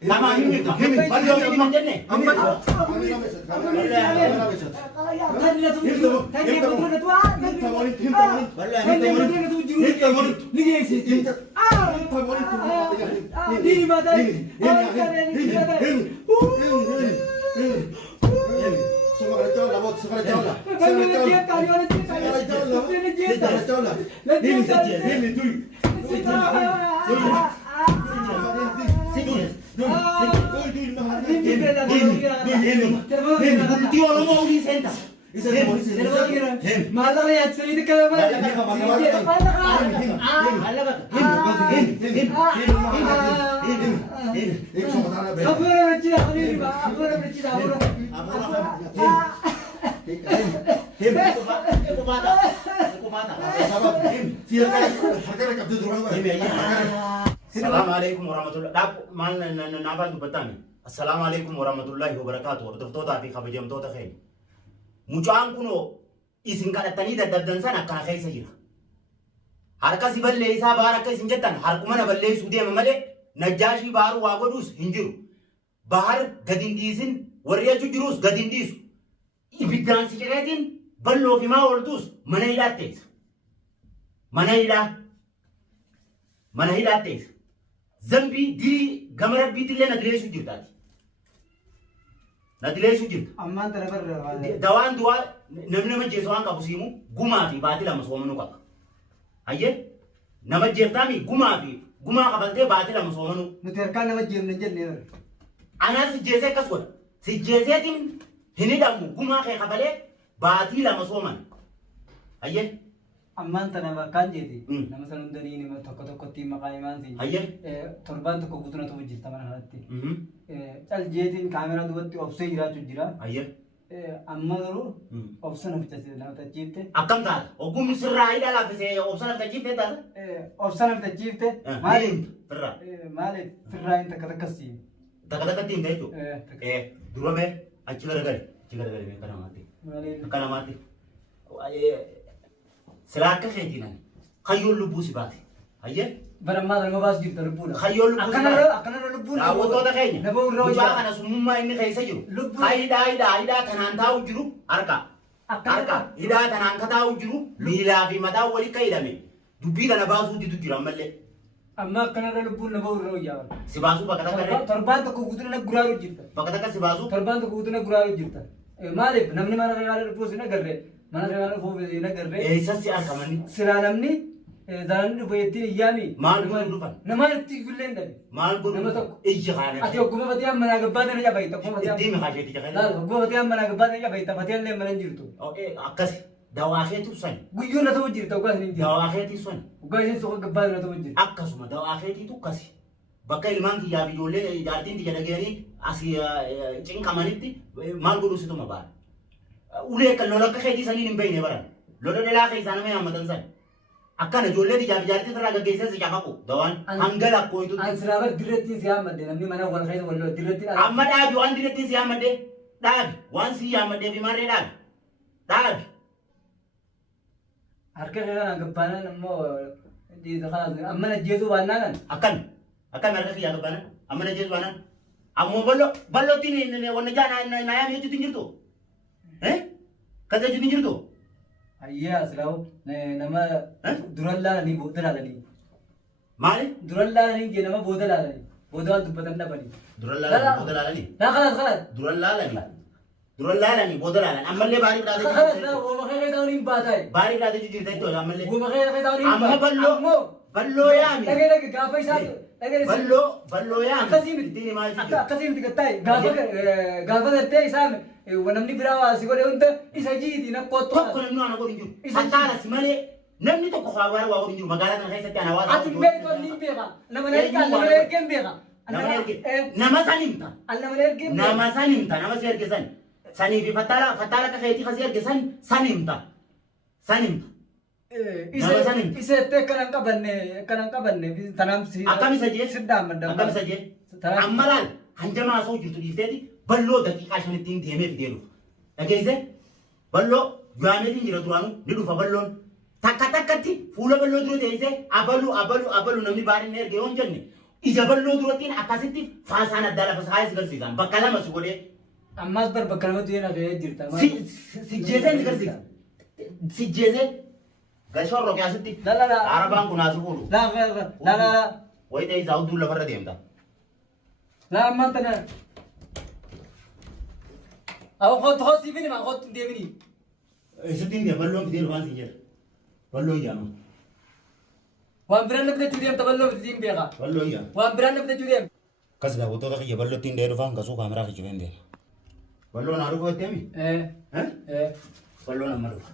Lama ini kan. Balik ini macam ni. Amma Assalamualaikum warahmatullahi wabarakatuh. Mal nafal dubbatan. Assalamualaikum warahmatullahi wabarakatuh. Hordoftoota fi kabajamtoota kee. Mucaan kuno isin kadhatanii daddabdan sana akkana keessa jira. Harka si balleessaa baara akka isin jettan harkuma na balleessuu deema malee najjaashii baaruu waa godhuus hin jiru. Bahar gadi hin dhiisin warri achi jiruus gadi hin dhiisu. Ibiddaan siqireetiin balloo fi maa ooltuus mana hidhaa teessa. Mana hidhaa teessa. Zambi di gamara bitillee nadileessu jirtaati. Nadileessu jirta. Ammaan tana barra. Dawaan du'a namni nama jeesu waan qabu siimu gumaa fi baatii lama soomanu qaba. Hayyee nama jeeftaami gumaa qabaltee baatii lama soomanu. Nuti harkaan nama jeefne jennee. Anaa si jeesee akkas godha. Si jeeseetiin hin hidhamu gumaa kee qabalee baatii lama sooman. Hayyee. Ammaan tana bakkaan jeeti. Nama san hundanii nima tokkotti maqaa himaan siin. Hayyee. Torbaan tokko guutuu na ta'u jirta mana kanatti. Cal jeetiin kaameraa duubatti obsee jiraachuu jira. Hayyee. Amma garuu obsa nama tachiifte. Akkam taata? Ogummi sirraa hidhaa laaffisee obsa nama tachiifte taata? Obsa nama tachiifte. Maaliif? Firraa. Maaliif? Firraa hin takka takkasii. Takka takkatti hin ta'eetu? Dura bee achi garagale. Achi garagale akka namaatti. Maaliif? Akka namaatti. Silaa akka keetiinan kayyoon lubbuu si baate. Hayyee? Barammaa nama baas jirta lubbuudha. Kayyoon lubbuu si baate. Akkanarra lubbuun. Daawwattoota keenya. Nama irraa hojjaa. Mucaa kana summummaa inni keessa jiru. Lubbuun. Hidhaa kanaan taa'u jiru harka. Harka. Hidhaa kanaan ka taa'u jiru miilaa fi mataa walitti ka hidhame. Dubbii kana baasuutu jira ammallee. Amma akkanarra lubbuun nama irraa hojjaa. Si baasuu bakka takka irree. Torbaan tokko guutuu na guraaru jirta. Bakka takka si baasuu. Torbaan tokko guutuu na guraaru jirta. Maaliif namni mana reeraa dhufuus hin agarree. Mana reeraa dhufuuf hin agarree. Eessatti argamanii? Siraa namni zaanni dhufu ittiin iyyaami. Maal godhu dhufan? Namaan itti gullee hin dhabe. Maal godhu? Nama tokko. Iyya kaane. Ati ogguma fatee amma naa gabbaata na jabaita. Ittiin kaasheetti jakalee. Laal ogguma fatee amma naa gabbaata na jabaita. Fatee illee mana hin jirtu. Akkasi dawaa keetu san. Guyyuu na ta'u jirta oggaa isin hin jirtu. Dawaa keetii san. Oggaa isin soqa gabbaata na ta'u jirta. Akkasuma dawaa keetiitu akkasi. Bakka ilmaan kiyyaa fi ijoollee jaartiin tiyya dhageenii asii cinqamanitti maal godhu situma baala. Ulee kan lola akka keetii saniin hin beekne baran. Lola dhalaa keessaa nama yaammatan san. Akkana ijoollee tiyyaa fi jaartii irraa gaggeessan si cafaqu. Dawaan hanga lakkooyitu. An siraa bar dirrettiin si yaammadde namni mana wal keessa wal lola dirrettiin. Amma dhaabi waan dirrettiin si yaammadde dhaabi waan si yaammaddeef himarree dhaabi. Dhaabi. Harka keessa gabbaanan ammoo amma na jeesu baannaa kan. Akkan harka kiyyaa gabbaanan amma na jeesu baannaan. Ammoo ballootiin wanna jaa naayaa mi'eechuutti hin jirtu. Kasa jechuutti hin jirtu. Ayyaa silaawu nama duran laalanii booda laalanii. Maali? Duran laalanii jee nama booda laalanii. Booda waan dubbatan dhabanii. Duran laalanii booda laalanii. Naa kanas. Duran laalanii. Duran laalanii booda laalanii. Ammallee baarii biraatee jirti. Kanas naa wama kee keessaa waliin baataay. Baarii biraatee jirti jechuudha ammallee. Wama kee keessaa waliin baataay. Amma balloo yaami. Dhagee gaafa isaa. Balloo yaami. Akkasii miti. Akkasii miti gattaay. Gaafa gartee isaa namni biraa waa si godhe hunda isa jiiti na kottu. Tokko namni waan godhu jiru. Hattaanas malee namni tokko waa godhu jiru magaalaa kana keessatti ana waa. Ati beektu ni beeka. Nama na ergaa nama ergeen beeka. nama sanimta Alla malee ergee. nama sanimta nama si ergisan sanii fi fattaala ka keetii kasi ergisan sanimta Isa ettee akkanan qabanne tanaaf si. akkam isa jee Siddaan madda. akkam isa jee amma laal hanjamaa soo jirtu dhiifteeti balloo daqiiqaa shanittiin deemee fidee dhufa dhageesse balloo yaameetiin jira duraanuu ni dhufa balloon takkatti fuula balloo dura teessee abalu namni baadhinni erge yoo hin jenne ija balloo durattiin akkasitti faasaan addaa lafa saayis garsiisan bakka lama si godhee Ammas bakka lamatti yoo nafee jirta. sijjeesee si garsiisa sijjeesee gashoon roqiyaasitti arabaan kun haasi fuudhu La. wayita isaa hudduu lafarra deemta La ammaa tana. Awo kottu siifini maa kottu deemini. isittiin deema balloon fidee dhufaan si jedha balloo ijaamu Waan biraan namni itti deemta balloo itti beeka. balloo ijaamu Waan biraan namni itti deemta. kas daawwattoota kiyya ballottiin dee dhufaan kasuu kaameraa kiyya fendee balloo naa dhufa itteemi balloo nama dhufa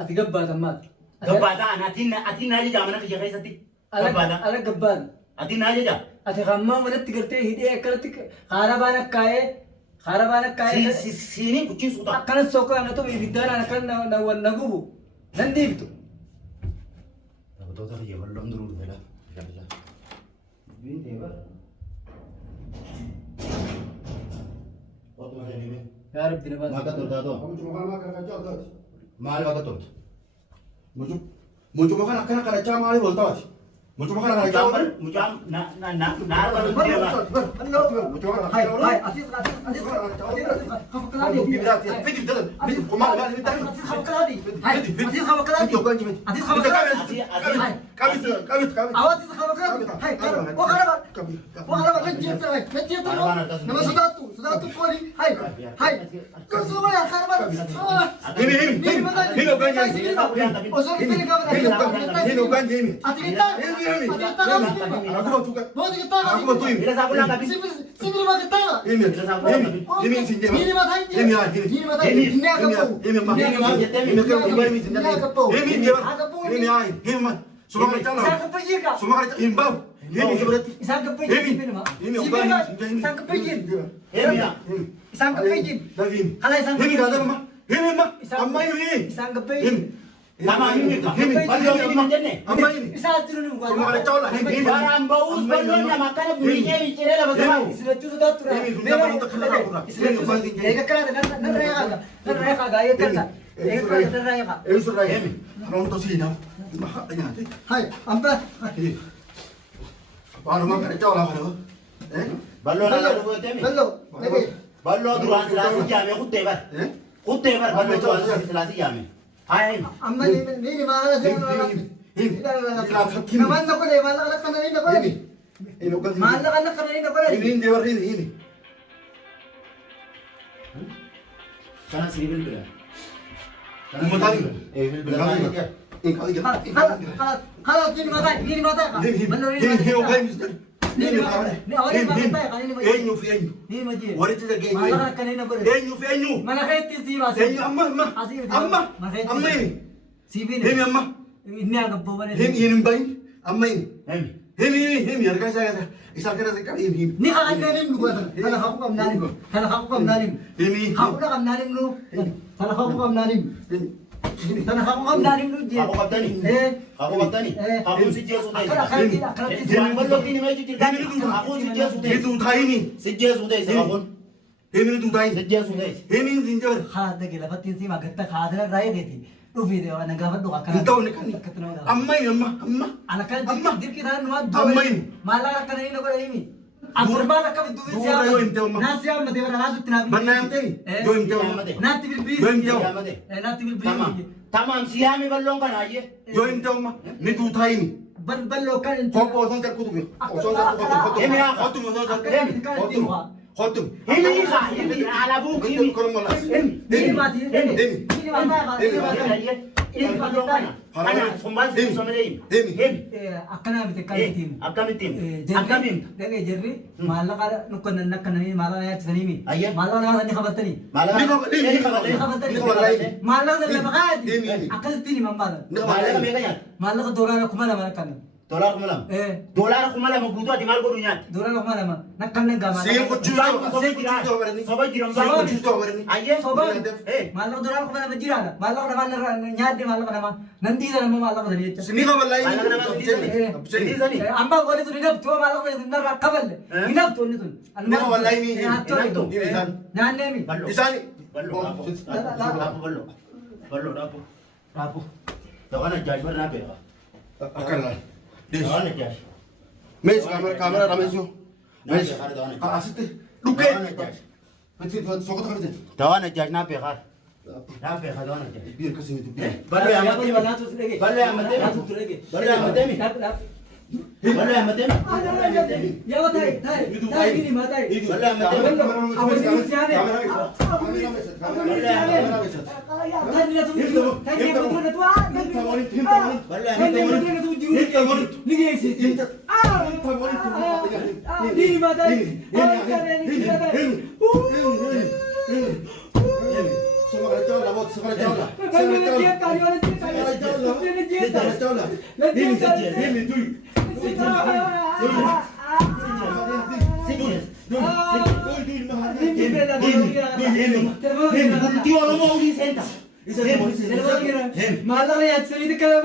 Ati gabbaata ammaati. gabbaataa atiin naa jejaa mana kiyya keessatti gabbaataa Ala gabbaata. atiin naa jejaa Ati hammaa manatti gartee hidhee akkanatti haara baan akkaa'ee siinii kuchiisuuta akkanas sokkaan haa ta'u ibiddaan akkan na gubu nan diibtu. daawwattoota kiyya balloon duruu dhufedha Yaa Rabbi nama. Maka tortaatoo maal bakka torta Mucuma kana kadhachaa maaliif ol ta'aati? Mucuma kana kadhachaa maaliif? mucaan naa arba deema Nama ini balloon ini manjenne. Isaa jiru ni muka. Barang baus balloon ya makanya bunyinya bicara lah bagaimana? Isla tu sudah tu. Ega kana nan raya ka ega kana. Ega kana nan raya ka. Eso raya. Ano to sina? Mahanya. Hai, ampa. Paano man kadhachaa wala kana? Balloon ada dua temi. Balloon duraan selasi jame kutte bar balloon duraan selasi jame. Hai. Amma ni maala sema. Naman na ko le maala kana ni na ko le. Maala kana ni na ko le. Ini dia warni ini. Kana civil bila. Mutali. Civil bila. Kalau ini mata. Ini okai mister. Ini enyu fi enyu. Ni maji. Wariti da gay. Maala kana ni na ko le. Enyu fi enyu. Mana kaya tisi mas. Enyu amma ini. Sibin. Ini amma. Ini agak bawa Ini bain. Amma ini. Hemi. Ini harga saya. Isa kira sekali ini. Ni kan nanim lu kan. Kalau aku kam nanim. Ini. Aku dah kam nanim lu. Kalau aku kam nanim. Tanah aku kam nanim lu je. Aku kata ni. Aku kata ni. Aku sijil sudah. Akal Balloon ini macam cerita. Aku sijil sudah. Itu utai ini. Sijil sudah sekarang. Ini itu utai. Sijil sudah. Ini sinjor. Khas dah gila. Pati sih magat tak khas dah raya gitu. Lu video anak gawat doa kan. Itu ni kan. Amma ini amma. Anak kan dir kita nuat Amma ini. Malah kan ini nak ini. Atur malah kami duit siapa? Yo inte amma. Nasi siapa mati mana nasi tina. Banna yang tadi. Yo inte amma. Nanti bil. Yo inte amma. Nanti bil. Tamam siami balloon kan aja. Yo inte amma. Ni itu utai ini. Bal lokal. Kau osong terkutuk ya. Osong terkutuk. Ini ya. Hotum osong terkutuk. Hotum. Ini sah. Ini ala buk ini. Kalau mau las. Ini mati. Ini mati. Ini balloon kan. Ana sumbang sama dia. Akan apa tekan tim. Akamin. Dengar jerry. Malah kada nukan nak ni malah ya ceri ni. Ayah. Malah nama ni khabar tadi. Malah. Ini khabar tadi. Malah dah lepas kan. Akan tini mambal. Malah kami kan ya. Malah ke dorang aku mana mana kan. Dolar kuma lama. Dolar kuma lama guutuu ati maal godhu nyaatti? Dolar kuma lama. Nakkan gamaa. Seen gochuu Soba jiran Ayyee soba. Maallaqa dolar kuma lama jiraadha. Maallaqa nama nyaadde maallaqa nama nan diisa nama maallaqa sanii jecha. Sinii qabalaa Maallaqa nama sidiisanii. Amma godhe sun hinaftu maallaqa sun narraa kaballe. Hinaftu inni sun. Sinii qabalaa inni Hinaftu. Nyaannee mi. Isaanii. Ballo dhaabbo. Dawaan ajaa'iba barnaa beeka. Akkana laal. Dawaan ajaa'iba. Mees kaamera rameessu. Mees asitti dhukkee. Sookota kan ta'e. Dawaan ajaa'iba naa beekaa. Naa beekaa dawaan ajaa'iba. Biir akkasii miti biir. Ballo yaamatee. Ballo yaamatee. Ballo yaamatee. Ballo yaamatee. Yaa taa'e gini maa taa'e. Ballo yaamatee. Bultii Oromoo olii seenta. Maallaqa yaachisanii xiqqaa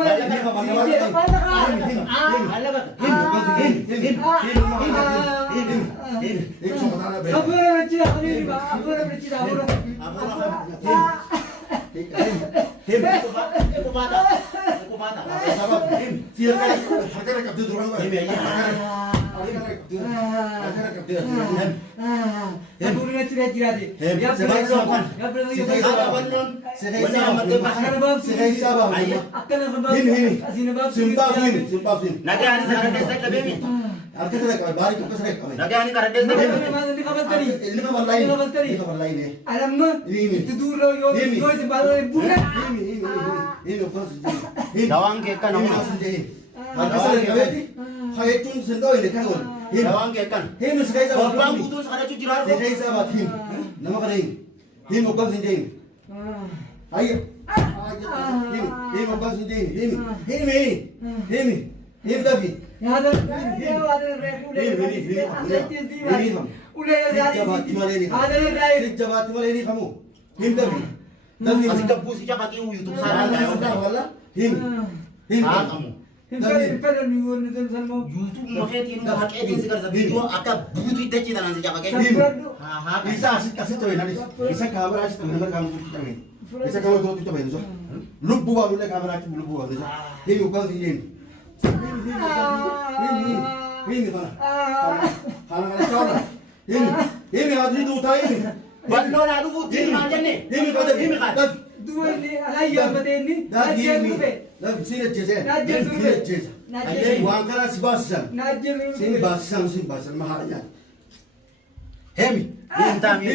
Nagaan karadesa Dawang kekan Dawang kekan Korban putus ada cuci rambut Masih kebus sih cakap YouTube sana kamu YouTube makanya tiru pakai edit sekarang video akan butuh itu cita nanti cakap Bisa kasih tahu nanti. Bisa kamera sih teman-teman kamu tuh ini. Bisa kamu tuh coba itu. Lupa buat dulu kamera itu lupa buat itu. Ini bukan sih ini. Ini mana? Kalau coba. Ini ada itu tahu ini. Balon ada putih macam ni. Ini kata. Dua ni, ayah mati ni. Najir ni. Sini cese. Najir cese. Ayah uang kerana sebasan. Najir. Sini basan mahalnya. Hemi, ini